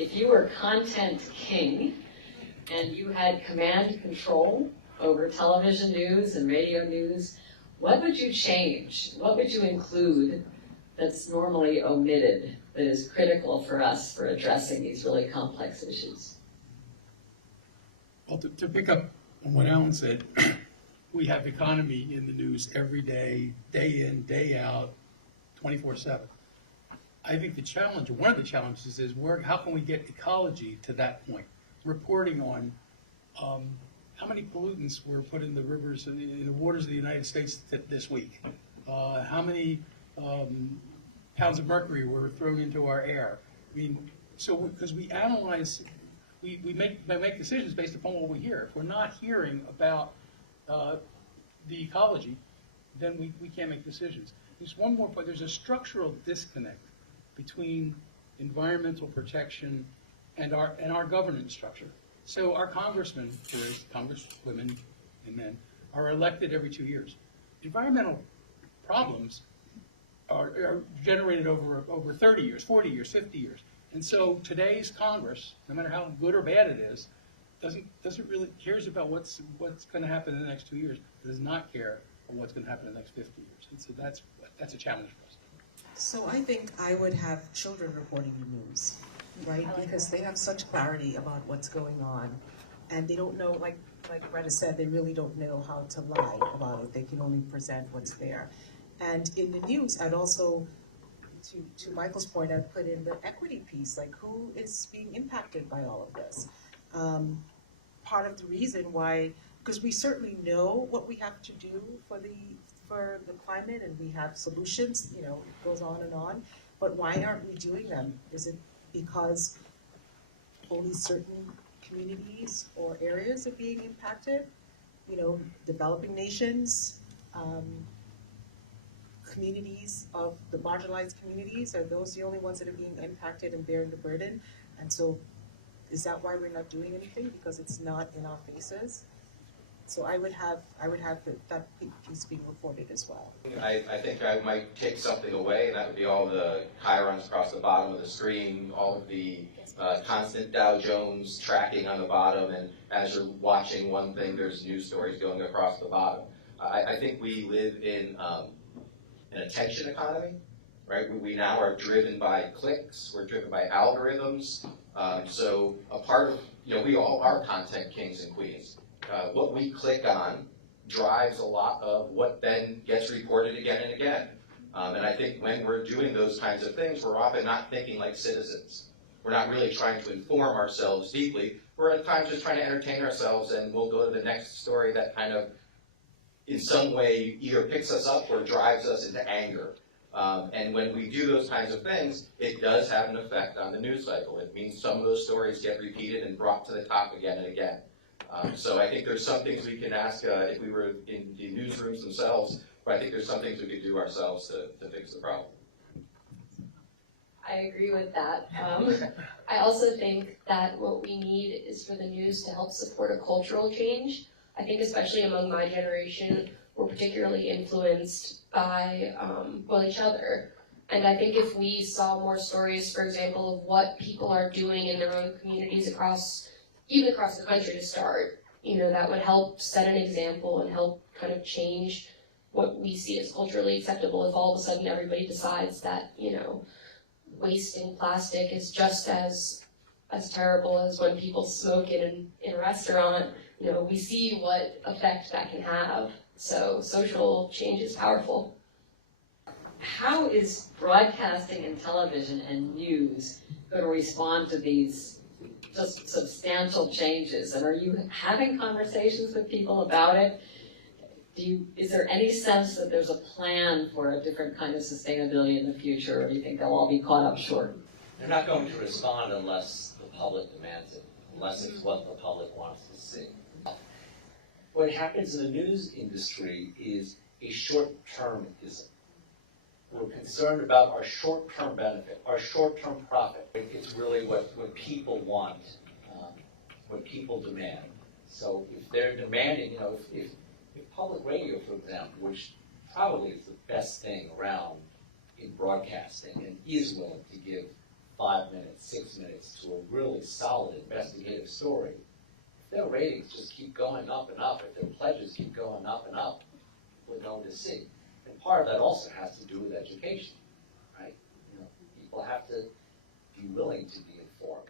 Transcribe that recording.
if you were content king and you had command control over television news and radio news, what would you change? What would you include that's normally omitted, that is critical for us for addressing these really complex issues? Well, to pick up on what Allan said, we have economy in the news every day, day in, day out, 24/7. I think the challenge, or one of the challenges, is how can we get ecology to that point? Reporting on how many pollutants were put in the rivers and in the waters of the United States this week? How many pounds of mercury were thrown into our air? I mean, so because we analyze, we make decisions based upon what we hear. If we're not hearing about the ecology, then we can't make decisions. There's one more point. There's a structural disconnect between environmental protection and our governance structure. So our congressmen, congresswomen and men, are elected every 2 years. Environmental problems are generated over 30 years, 40 years, 50 years. And so today's Congress, no matter how good or bad it is, doesn't really cares about what's going to happen in the next 2 years. Does not care about what's going to happen in the next 50 years. And so that's a challenge for us. So I think I would have children reporting the news, right? Because they have such clarity about what's going on, and they don't know, like Greta said, they really don't know how to lie about it. They can only present what's there. And in the news, I'd also, to Michael's point, I'd put in the equity piece, like who is being impacted by all of this? Part of the reason why, because we certainly know what we have to do for the climate, and we have solutions, it goes on and on, but why aren't we doing them? Is it because only certain communities or areas are being impacted? Developing nations, communities of the marginalized communities, are those the only ones that are being impacted and bearing the burden? And so is that why we're not doing anything? Because it's not in our faces? So I would have that piece being reported as well. I think I might take something away, and that would be all the chyrons across the bottom of the screen, all of the constant Dow Jones tracking on the bottom, and as you're watching one thing, there's news stories going across the bottom. I think we live in an attention economy, right? We now are driven by clicks, we're driven by algorithms. So a part of, we all are content kings and queens. What we click on drives a lot of what then gets reported again and again. And I think when we're doing those kinds of things, we're often not thinking like citizens. We're not really trying to inform ourselves deeply. We're at times just trying to entertain ourselves, and we'll go to the next story that kind of, in some way, either picks us up or drives us into anger. And when we do those kinds of things, it does have an effect on the news cycle. It means some of those stories get repeated and brought to the top again and again. So I think there's some things we can ask if we were in the newsrooms themselves, but I think there's some things we could do ourselves to fix the problem. I agree with that. I also think that what we need is for the news to help support a cultural change. I think especially among my generation, we're particularly influenced by each other. And I think if we saw more stories, for example, of what people are doing in their own communities even across the country to start, that would help set an example and help kind of change what we see as culturally acceptable. If all of a sudden everybody decides that, wasting plastic is just as terrible as when people smoke in a restaurant, we see what effect that can have. So social change is powerful. How is broadcasting and television and news going to respond to these just substantial changes? And are you having conversations with people about it? Is there any sense that there's a plan for a different kind of sustainability in the future, or do you think they'll all be caught up short? They're not going to respond unless the public demands it, unless it's what the public wants to see. What happens in the news industry is a short-termism. We're concerned about our short-term benefit, our short-term profit. It's really what people want, what people demand. So if they're demanding, if public radio, for example, which probably is the best thing around in broadcasting and is willing to give 5 minutes, 6 minutes to a really solid investigative story, if their ratings just keep going up and up, if their pledges keep going up and up, people are going to see. And part of that also has to do with education, right? You know, people have to be willing to be informed.